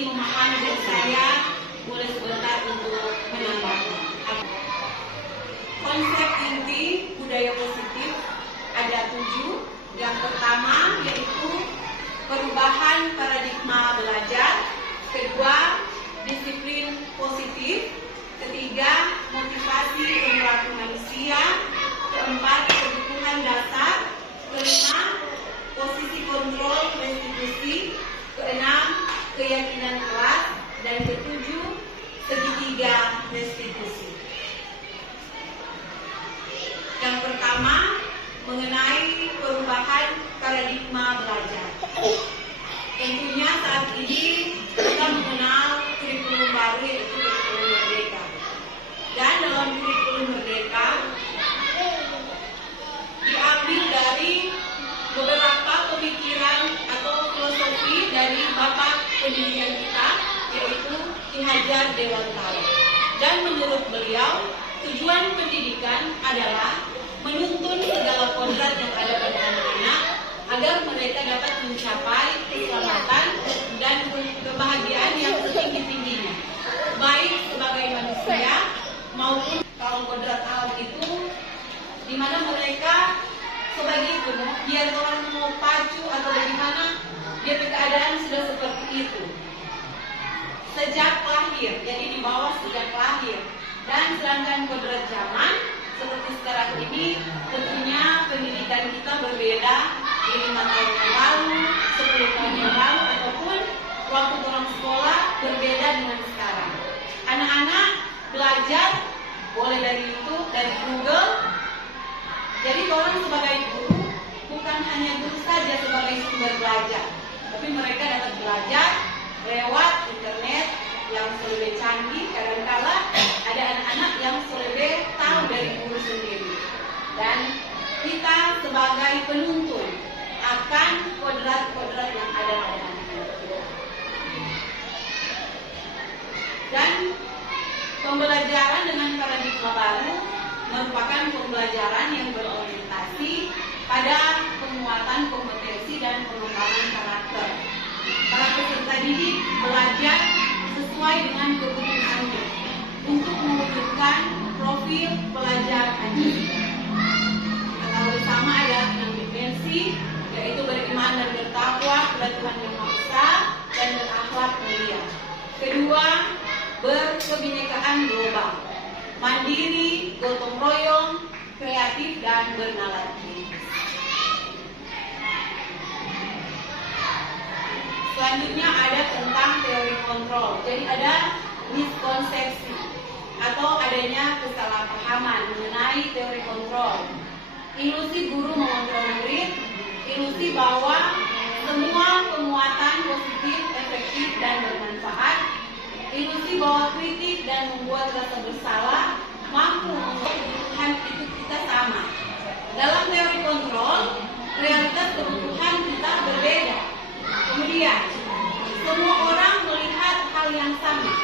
ini memahami dari saya, boleh sebentar untuk menambahkan. Konsep inti budaya positif ada 7. Yang pertama yaitu perubahan paradigma belajar. Kedua, disiplin positif. Ketiga, motivasi perilaku manusia. Keempat, kebutuhan dasar. Kelima, posisi kontrol restitusi. Keenam, keyakinan kelas. Dan ketujuh, segitiga restitusi. Yang pertama, mengenai perubahan paradigma belajar. Tentunya saat ini kita mengenal kurikulum baru yaitu kurikulum Merdeka. Dan dalam kurikulum Merdeka diambil dari beberapa pemikiran atau filosofi dari Bapak pendidikan kita yaitu Ki Hajar Dewantara. Dan menurut beliau, tujuan pendidikan adalah menuntun segala kodrat yang ada pada anak-anak agar mereka dapat mencapai keselamatan dan kebahagiaan yang setinggi-tingginya, baik sebagai manusia maupun kalau kodrat alam itu, di mana mereka sebagai itu, biar orang mau pacu atau bagaimana, biar keadaan sudah seperti itu. Sejak lahir, jadi di bawah sejak lahir. Dan sedangkan kodrat zaman seperti sekarang ini tentunya pendidikan kita berbeda di 5 tahun yang lalu, 10 tahun yang lalu, ataupun waktu orang sekolah berbeda dengan sekarang. Anak-anak belajar boleh dari YouTube, dari Google. Jadi orang sebagai guru bukan hanya guru saja sebagai sumber belajar, tapi mereka dapat belajar lewat internet yang lebih canggih. Kadang-kala ada anak-anak yang lebih tahu dari guru sendiri. Dan kita sebagai penuntun akan kodrat-kodrat yang ada pada anak-anak. Dan pembelajaran dengan paradigma baru merupakan pembelajaran yang berorientasi pada penguatan kompetensi dan pengembangan karakter. Para peserta didik belajar sesuai dengan kebutuhannya untuk mewujudkan profil pelajar Pancasila. Kita bersama ada 6 dimensi, yaitu beriman dan bertakwa kepada Tuhan Yang Maha Esa dan berakhlak mulia. Kedua, berkebinekaan global, mandiri, gotong royong, kreatif dan bernalar kritis. Selanjutnya ada tentang teori kontrol. Jadi ada miskonsepsi atau adanya kesalahpahaman mengenai teori kontrol. Ilusi guru mengontrol murid, ilusi bahwa semua penguatan positif, efektif dan bermanfaat, ilusi bahwa kritik dan membuat rasa bersalah mampu membuat kebutuhan itu kita sama. Dalam teori kontrol, realitas kebutuhan kita berbeda. Kemudian, semua orang melihat hal yang sama.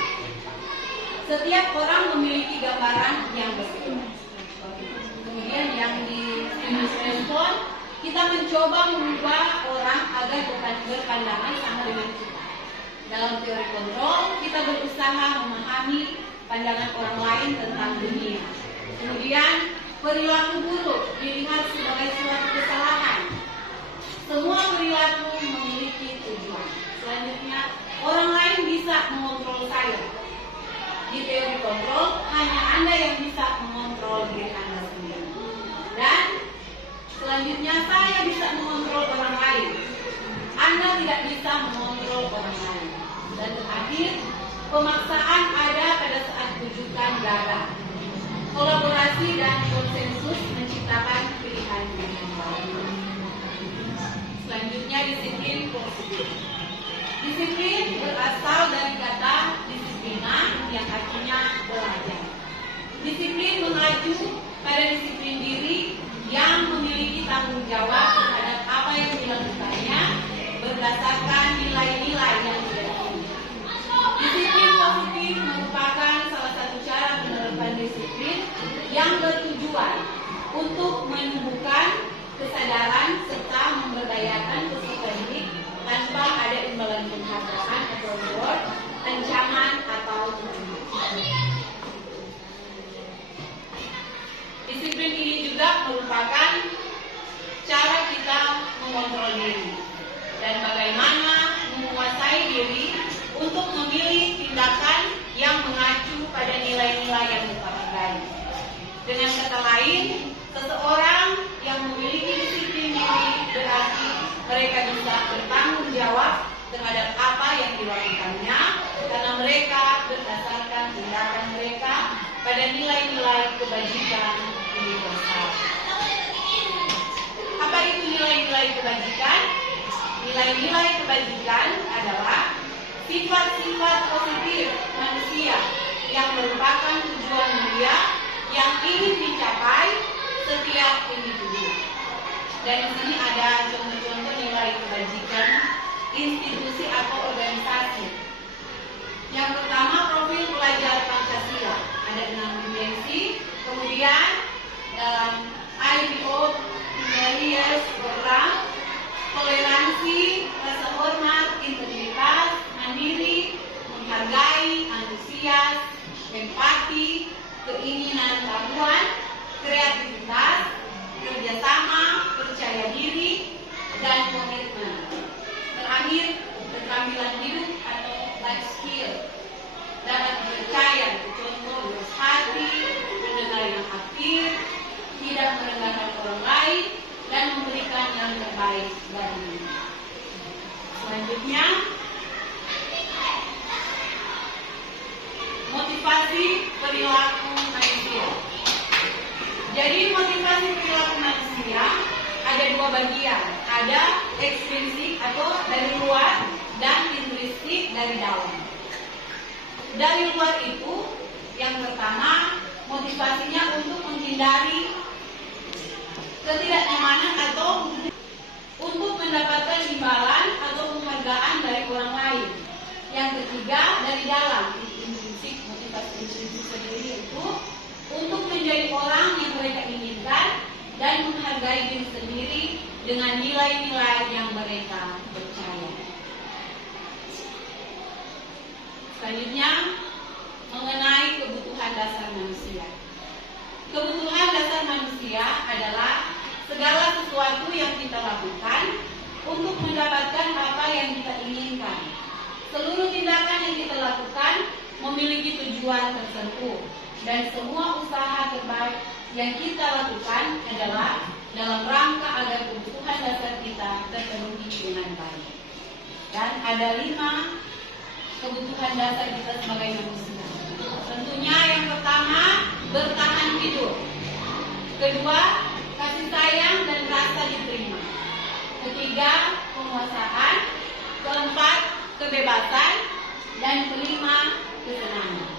Setiap orang memiliki gambaran yang berbeda. Kemudian yang di stimulus respon, kita mencoba mengubah orang agar berpandangan sama dengan kita. Dalam teori kontrol, kita berusaha memahami pandangan orang lain tentang dunia. Kemudian, perilaku buruk dilihat sebagai suatu kesalahan. Semua perilaku memiliki tujuan. Selanjutnya, orang lain bisa mengontrol saya. Di teori kontrol, hanya Anda yang bisa mengontrol diri Anda sendiri. Dan selanjutnya, saya bisa mengontrol orang lain. Anda tidak bisa mengontrol orang lain. Dan terakhir, pemaksaan ada pada saat rujukan gagal. Kolaborasi dan konsensus menciptakan pilihan yang baru. Selanjutnya, disiplin positif. Disiplin berasal dari kata disiplina yang artinya belajar. Disiplin mengacu pada disiplin diri yang memiliki tanggung jawab terhadap apa yang dilakukannya berdasarkan nilai-nilai yang diyakini. Disiplin positif merupakan salah satu cara menerapkan disiplin yang bertujuan untuk menumbuhkan kesadaran serta memberdayakan peserta didik tanpa ada imbalan penghargaan atau reward kata lain, seseorang yang memiliki disiplin diri berarti mereka bisa bertanggung jawab terhadap apa yang dilakukannya karena mereka berdasarkan tindakan mereka pada nilai-nilai kebajikan universal. Apa itu nilai-nilai kebajikan? Nilai-nilai kebajikan adalah sifat-sifat positif manusia yang merupakan tujuan mulia yang ingin dicapai setiap individu. Dan di sini ada contoh-contoh nilai kebajikan institusi atau organisasi. Yang pertama, profil pelajar Pancasila. Ada 6 dimensi. Kemudian dalam IPO Years program, toleransi, rasa hormat, integritas, mandiri, menghargai, antusias, empati, keinginan tahuan, kreativitas, kerjasama, percaya diri, dan komitmen. Terakhir, keterampilan hidup atau life skill. Dapat dipercaya, contoh lurus hati, mendengar yang aktif, tidak merendahkan orang lain, dan memberikan yang terbaik bagi. Selanjutnya, motivasi perilaku manusia. Jadi motivasi perilaku manusia ada 2 bagian. Ada ekstrinsik atau dari luar dan intrinsik dari dalam. Dari luar itu yang pertama motivasinya untuk menghindari ketidaknyamanan atau untuk mendapatkan imbalan atau penghargaan dari orang lain. Yang ketiga dari dalam, intrinsik, motivasi intrinsik sendiri itu untuk menjadi orang yang mereka inginkan dan menghargai diri sendiri dengan nilai-nilai yang mereka percaya. Selanjutnya mengenai kebutuhan dasar manusia. Kebutuhan dasar manusia adalah segala sesuatu yang kita lakukan untuk mendapatkan apa yang kita inginkan. Seluruh tindakan yang kita lakukan memiliki tujuan tertentu dan semua usaha terbaik yang kita lakukan adalah dalam rangka agar kebutuhan dasar kita terpenuhi dengan baik. Dan ada 5 kebutuhan dasar kita sebagai manusia. Tentunya yang pertama, bertahan hidup. Kedua, kasih sayang dan rasa diterima. Ketiga, penguasaan. Keempat, kebebasan. Dan kelima, kesenangan.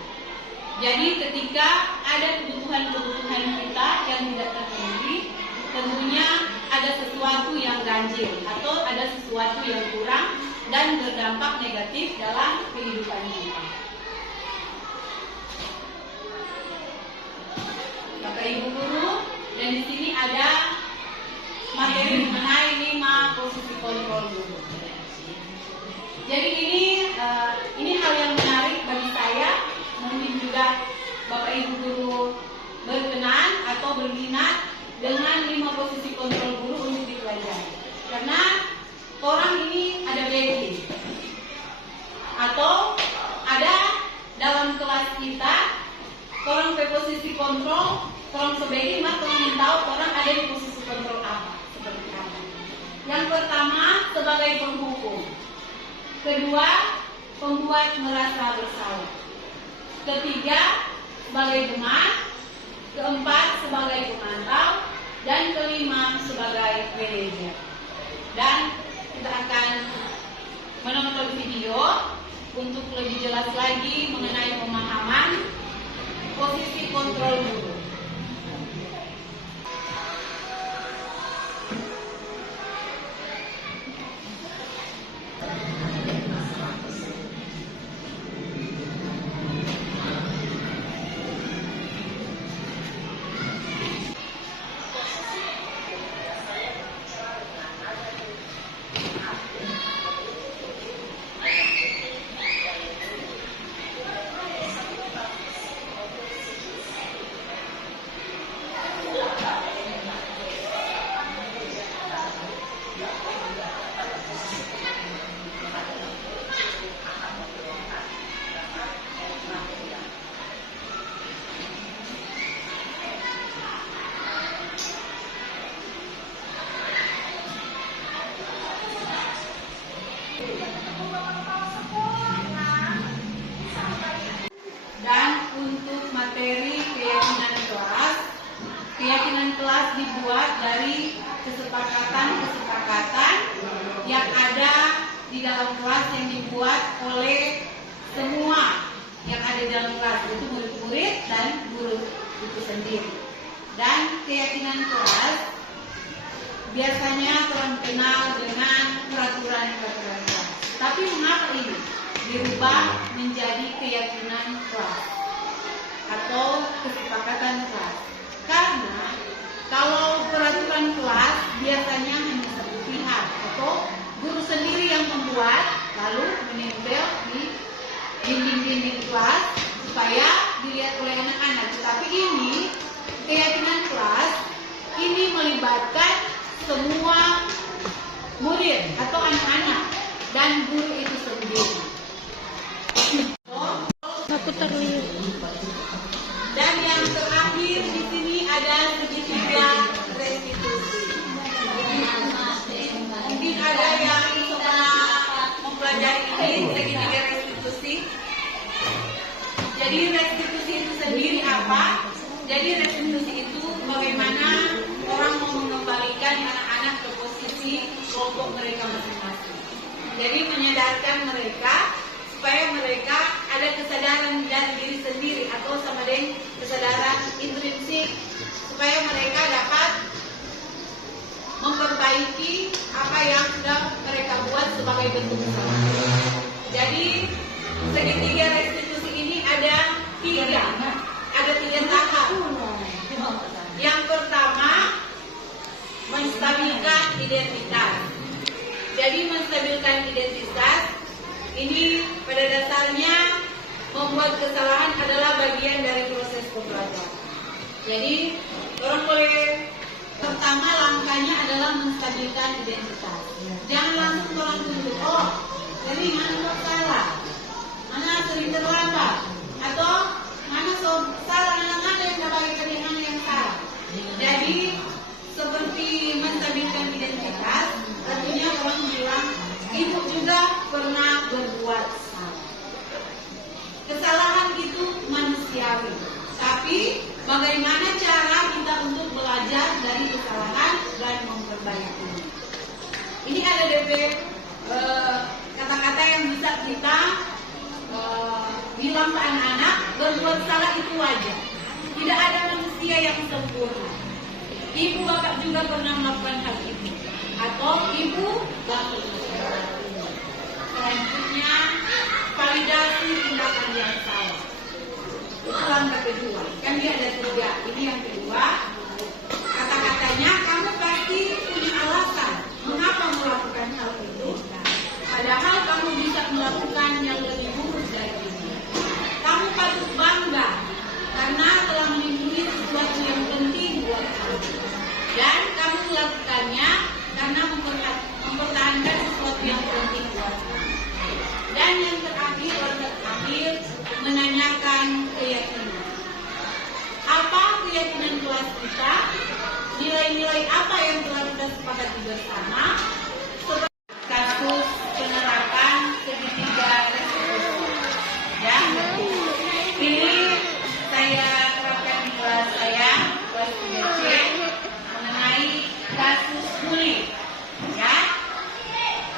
Jadi ketika ada kebutuhan-kebutuhan kita yang tidak terpenuhi, tentunya ada sesuatu yang ganjil atau ada sesuatu yang kurang dan berdampak negatif dalam kehidupan kita. Bapak Ibu guru, dan di sini ada materi mengenai 5 posisi kontrol guru. Jadi ini hal yang menarik bagi saya, mungkin juga Bapak Ibu guru berkenan atau berminat dengan 5 posisi kontrol guru untuk dipelajari. Karena orang ini ada backing atau ada dalam kelas kita orang ke posisi kontrol, orang sebagai mas orang tahu orang ada di posisi kontrol apa seperti apa. Yang pertama sebagai penghukum, kedua pembuat merasa bersalah, ketiga sebagai teman, keempat sebagai pemantau, dan kelima sebagai manajer. Dan kita akan menonton video untuk lebih jelas lagi mengenai pemahaman posisi kontrol guru. dibuat dari kesepakatan-kesepakatan yang ada di dalam kelas yang dibuat oleh semua yang ada di dalam kelas, yaitu murid-murid dan guru itu sendiri. Dan keyakinan kelas biasanya telah kenal dengan peraturan-peraturan kelas. Tapi mengapa ini dirubah menjadi keyakinan kelas atau kesepakatan kelas? Karena kalau peraturan kelas biasanya hanya satu pihak atau guru sendiri yang membuat lalu menempel di dinding-dinding kelas supaya dilihat oleh anak-anak. Tetapi ini keyakinan kelas ini melibatkan semua murid atau anak-anak dan guru itu sendiri. Dan yang terakhir di sini ada segitiga restitusi. Mungkin ada yang pernah mempelajari ini segitiga restitusi. Jadi restitusi itu sendiri apa? Jadi restitusi itu bagaimana orang mau mengembalikan anak-anak ke posisi kelompok mereka masing-masing. Jadi menyadarkan mereka supaya mereka ada kesadaran dari diri sendiri atau sama dengan kesadaran intrinsik supaya mereka dapat memperbaiki apa yang sudah mereka buat sebagai bentuk kesalahan. Jadi segitiga restitusi ini ada tiga tahap. Yang pertama, menstabilkan identitas. Jadi menstabilkan identitas ini pada dasarnya membuat kesalahan adalah bagian dari proses pembelajaran. Jadi orang boleh pertama langkahnya adalah menstabilkan identitas. Jangan langsung orang tunjuk, oh jadi mana salah, mana sering terlambat, atau mana salah mana yang dapat kerjaan yang salah. Jadi seperti menstabilkan identitas, artinya orang bilang ibu juga pernah berbuat salah. Kesalahan itu manusiawi, tapi bagaimana cara kita untuk belajar dari kesalahan dan memperbaiki. Ini ada DP kata-kata yang bisa kita bilang ke anak-anak, berbuat salah itu wajar. Tidak ada manusia yang sempurna. Ibu bapak juga pernah melakukan hal itu, atau ibu bapak. Selanjutnya validasi tindakan yang salah. Itu langkah kedua. Kan dia ada tiga. Ini yang kedua. Kata-katanya kamu pasti punya alasan mengapa melakukan hal itu. Padahal kamu bisa melakukan yang lebih buruk dari ini. Kamu patut bangga karena telah melindungi sesuatu yang penting buat kamu. Dan kamu melakukannya karena mempertahankan sesuatu yang penting buat kamu. Dan yang terakhir, menanyakan keyakinan. Apa keyakinan kelas kita? Nilai-nilai apa yang telah kita sepakati bersama? Seperti kasus penerapan segitiga restitusi. Ya, ini saya terapkan di kelas saya, kelas 3C, mengenai kasus bully. Ya,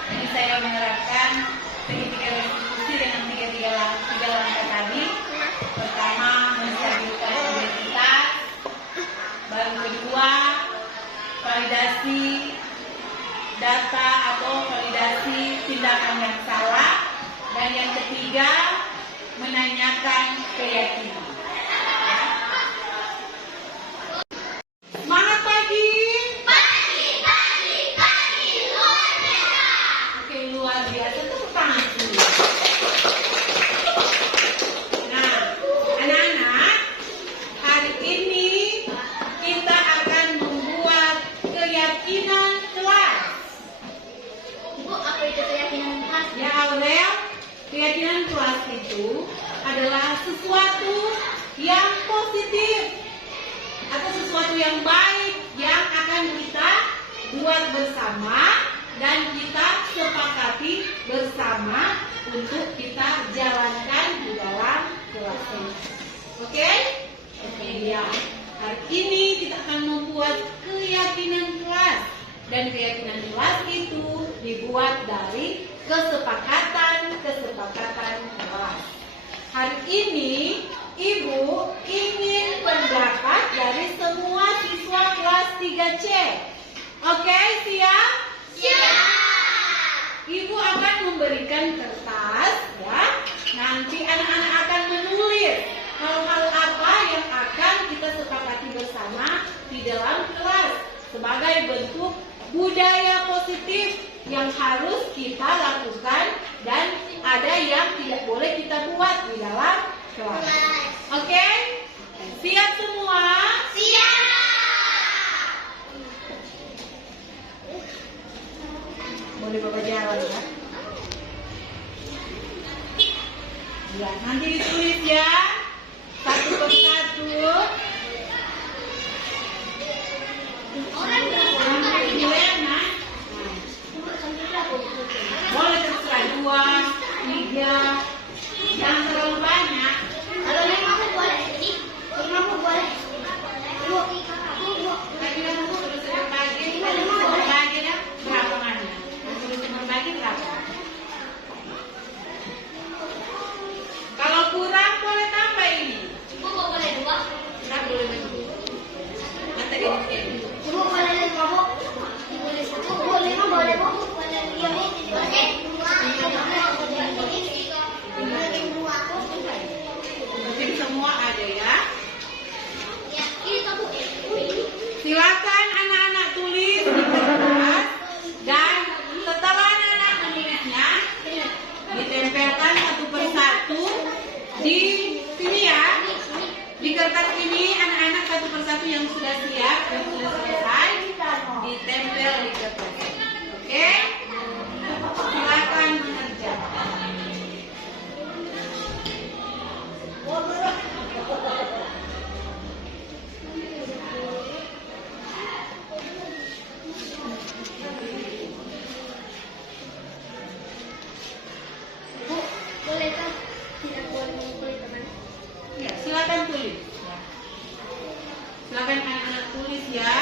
jadi saya menerapkan segitiga restitusi dengan tiga langkah tadi. Pertama, menstabilkan identitas. Baru kedua, validasi data atau validasi tindakan yang salah. Dan yang ketiga, menanyakan keyakinan. Semangat pagi. Oke, luar biasa. Tepuk tangan dulu. Nah, anak-anak, hari ini kita akan membuat keyakinan kelas. Ibu, apa itu keyakinan kelas? Ya, Aurel, keyakinan kelas itu adalah sesuatu yang positif atau sesuatu yang baik yang akan kita buat bersama dan kita sepakati bersama untuk kita jalankan di dalam kelas ini. Oke? Oke, ya. Hari ini kita akan membuat Hari ini Ibu ingin pendapat dari semua siswa kelas 3C. Oke, siap? Siap. Ibu akan memberikan kertas ya. Nanti anak-anak akan menulis hal-hal apa yang akan kita sepakati bersama di dalam kelas sebagai bentuk budaya positif yang harus kita lakukan dan ada yang tidak boleh kita buat di dalam kelas. Oke? Siap semua? Siap. Boleh Bapak jalan ya? Ya, nanti ditulis ya. Satu persatu. Boleh terserah 2, 3. Jangan terlalu banyak. Kalau 5 pun boleh. 5 pun boleh. Bagi dan buku terus berbagi. Berbagi dah berapa mana? Terus berbagi berapa? Kalau kurang boleh tambah ini. Ibu boleh 2. Nah, boleh lebih. Nanti ini. Ibu boleh 5, Bu. Boleh 1. Bu 5 boleh, Bu. Boleh 2. Boleh 2. Jadi semua ada ya. Ya, itu Bu. Silakan anak-anak tulis di kertas dan setelah anak-anak menulisnya ditempelkan satu persatu di sini ya. Di kertas ini anak-anak satu persatu yang sudah siap, yang sudah selesai ditempel di kertas. Oke? Silakan mengerjakan. Bu, boleh kan? Tidak boleh memukul teman. Ya, silakan tulis. Ya. Silakan anak-anak tulis ya.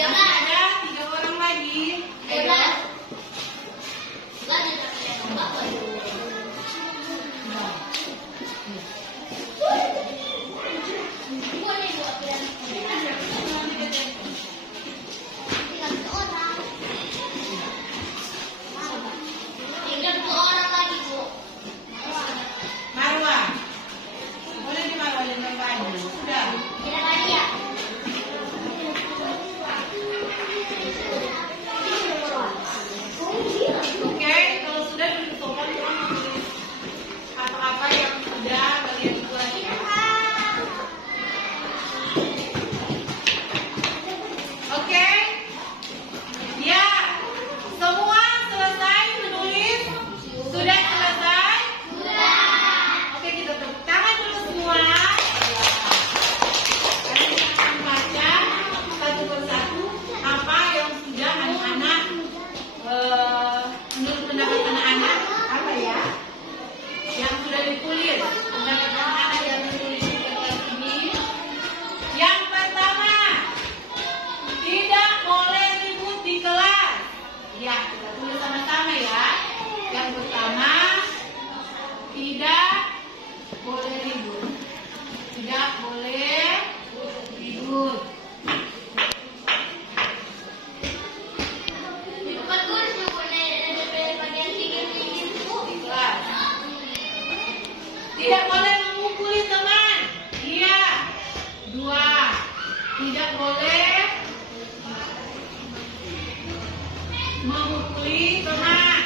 Masih ada 3 orang lagi. Ayo. Marwah. Boleh dimarwahin tempatnya. Sudah. Oke, kalau sudah duduk sopan tolong menulis apa-apa yang sudah kalian buat ya. Oke. Ya. Semua selesai menulis? Sudah selesai? Oke, kita tepuk tangan dulu semua. Kalian akan baca satu persatu apa yang sudah anak-anak menurut pendapat anak-anak apa ya? Yang sudah ditulis pendapat anak-anak yang ditulis di kertas ini. Yang pertama, tidak boleh ribut di kelas. Ya, kita tulis sama-sama ya. Yang pertama, tidak boleh ribut. Tidak boleh ribut di kelas. Tidak boleh memukuli teman. Iya. 2. Tidak boleh memukuli teman.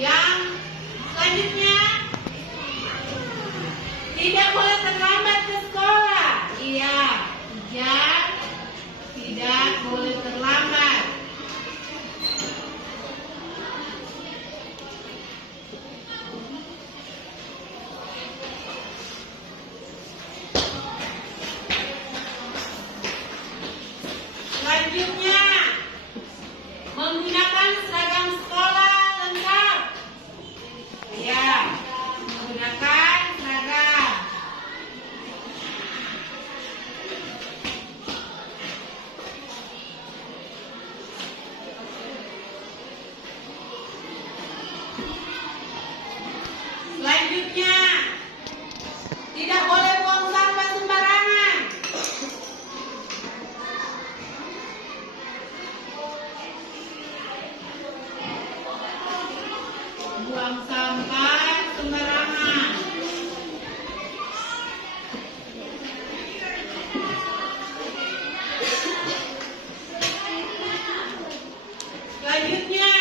Yang selanjutnya, tidak boleh terlambat ke sekolah. Iya. 3. Tidak boleh terlambat. Selanjutnya, menggunakan seragam sekolah lengkap. Ya, menggunakan seragam. Selanjutnya, tidak boleh buang sampah sembarangan. Buang sampah sembarangan. Selanjutnya,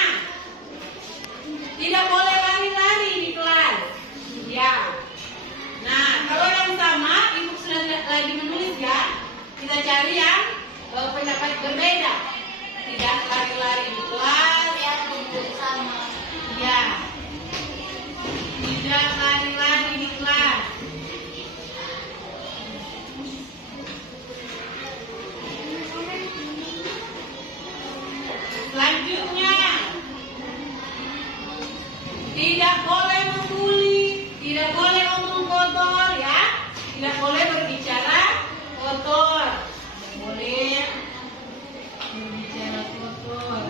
tidak boleh lari-lari di kelas. Ya. Nah, kalau yang sama, ibu sudah lagi menulis ya. Kita cari yang pendapat berbeda. Tidak lari-lari di kelas. Ya. Tidak lari-lari di kelas. Selanjutnya, tidak boleh membuli, tidak boleh ngomong kotor ya, tidak boleh berbicara kotor, boleh berbicara kotor.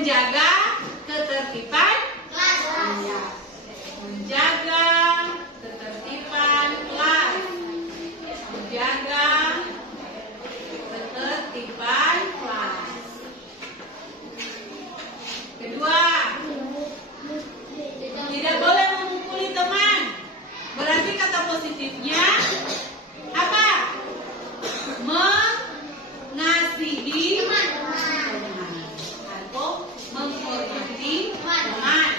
menjaga ketertiban Kelas. menjaga ketertiban kelas, menjaga ketertiban kelas. Kedua, tidak boleh memukuli teman. Berarti kata positifnya apa? Mengasihi teman atau menghormati teman.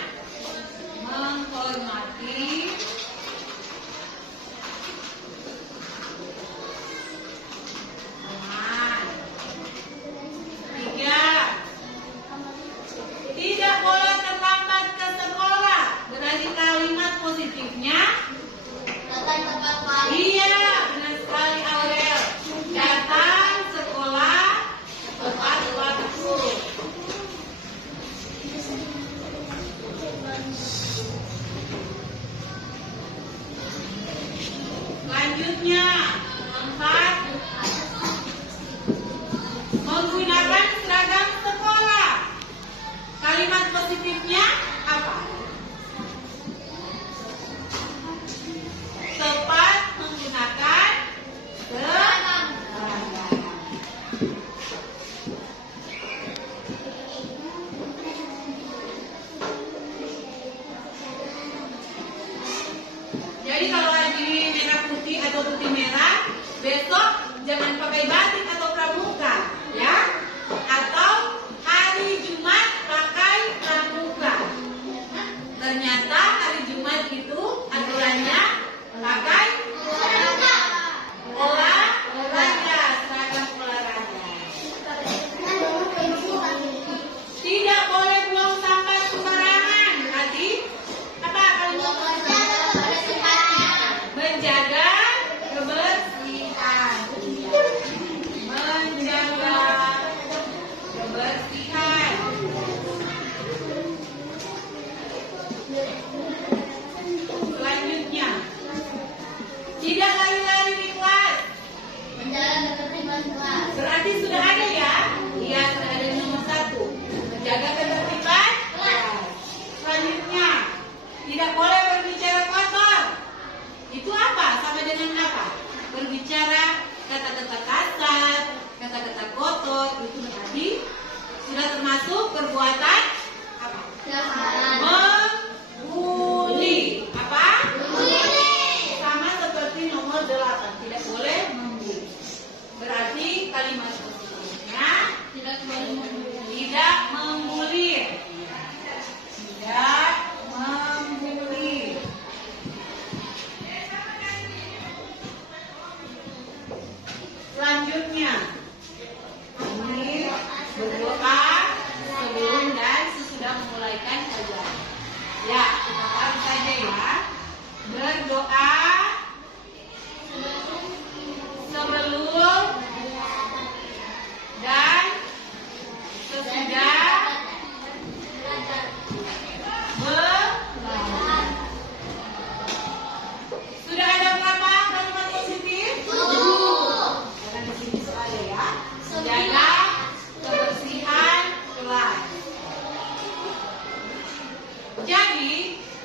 Menghormati teman. Tiga, tidak boleh terlambat ke sekolah. Berarti kalimat positifnya Datang tepat waktu. iya, benar sekali Aurel. Datang sekolah tepat waktu. Selanjutnya, 4. Menggunakan seragam sekolah. Kalimat positifnya apa? Tepat menggunakan seragam. Jadi kalau lagi merah putih atau putih merah, besok jangan pakai batik atau pramuka, ya. Atau hari Jumat pakai pramuka. Ternyata hari Jumat itu aturannya pakai olahraga, seragam olahraga. Tidak boleh buang sampah sembarangan. Berarti apa kalimat menjaga kebersihan. Menjaga kebersihan. Selanjutnya, tidak lari-lari di kelas. Berarti sudah ada ya? Iya, sudah ada di nomor 1. Menjaga ketertiban kelas. Selanjutnya, tidak boleh berbicara kotor. Itu apa? Sama dengan apa? Berbicara kata-kata kasar, kata-kata kotor, itu berarti sudah termasuk perbuatan apa? Membuli. Apa? Sama seperti nomor 8. Tidak boleh membuli. Berarti kalimat positifnya tidak membuli. Tidak membuli. Tidak membuli. Selanjutnya, ini berdoa sebelum dan sesudah memulaikan pelajaran. Ya, kita tahu saja ya. Berdoa sebelum dan sesudah belajar. Sudah ada berapa kalimat positif? Karena di sini soalnya ya. Jaga kebersihan kelas. Jadi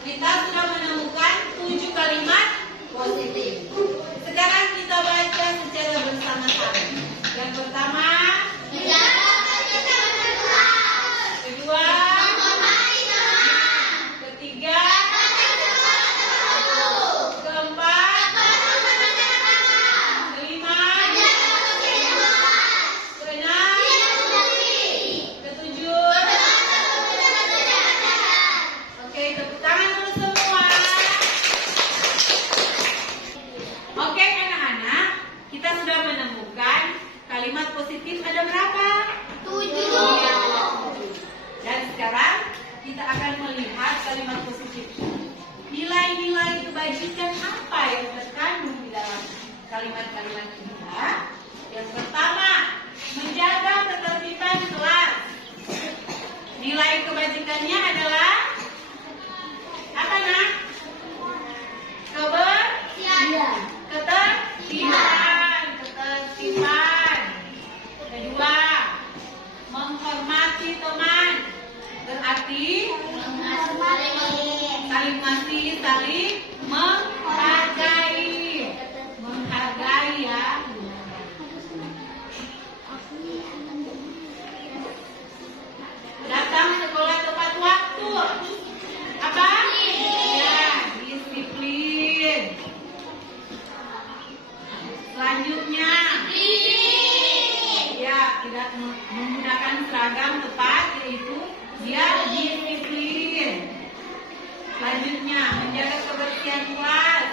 kita sudah menemukan 7 kalimat positif. Sekarang kita baca secara bersama-sama. Yang pertama, kedua, ketiga, keempat, kelima, keenam, ketujuh. Oke, tepuk tangan dulu semua. Oke anak-anak, kita sudah menemukan kalimat positif ada berapa? 7. Dan sekarang kita akan melihat kalimat positif. Nilai-nilai kebajikan apa yang terkandung di dalam kalimat-kalimat ini? Yang pertama, menjaga ketertiban kelas. Nilai kebajikannya adalah apa, Nak? Ketertiban. Kedua, menghormati teman. saling ngasih, saling menghargai. Menghargai ya. Datang sekolah tepat waktu. Apa? Ya, disiplin. Selanjutnya, ya, tidak menggunakan seragam tepat, yaitu dia disiplin. Selanjutnya, menjaga kebersihan kelas.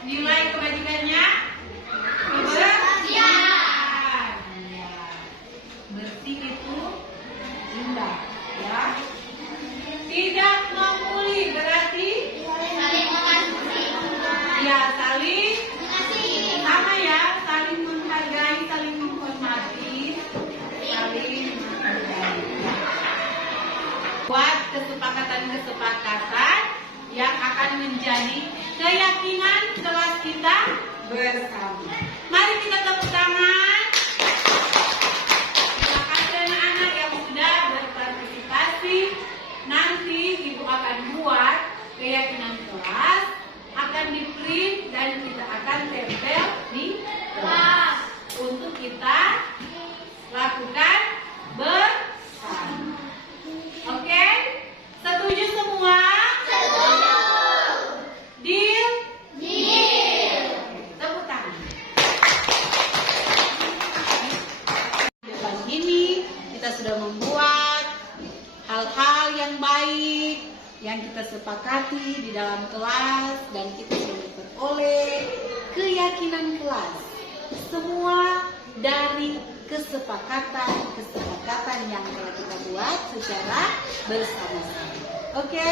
Nilai kebajikannya kebersihan. Ya. Bersih itu indah, ya. Tidak membuli berarti Saling mengasihi. ya saling Mengasihi. sama ya, saling menghargai, saling menghormati, saling menghargai. Buat kesepakatan-kesepakatan yang akan menjadi keyakinan kelas kita bersama. Mari kita tepuk tangan. Terima kasih anak-anak yang sudah berpartisipasi. Nanti Ibu akan buat keyakinan kelas, akan di-print dan kita akan tempel di kelas untuk kita lakukan bersama. Oke? Setuju semua? Setuju. Deal? Deal. Tepuk tangan. Depan ini kita sudah membuat hal-hal yang baik yang kita sepakati di dalam kelas dan kita sudah memperoleh keyakinan kelas. Semua dari kesepakatan yang telah kita buat secara bersama-sama. Oke?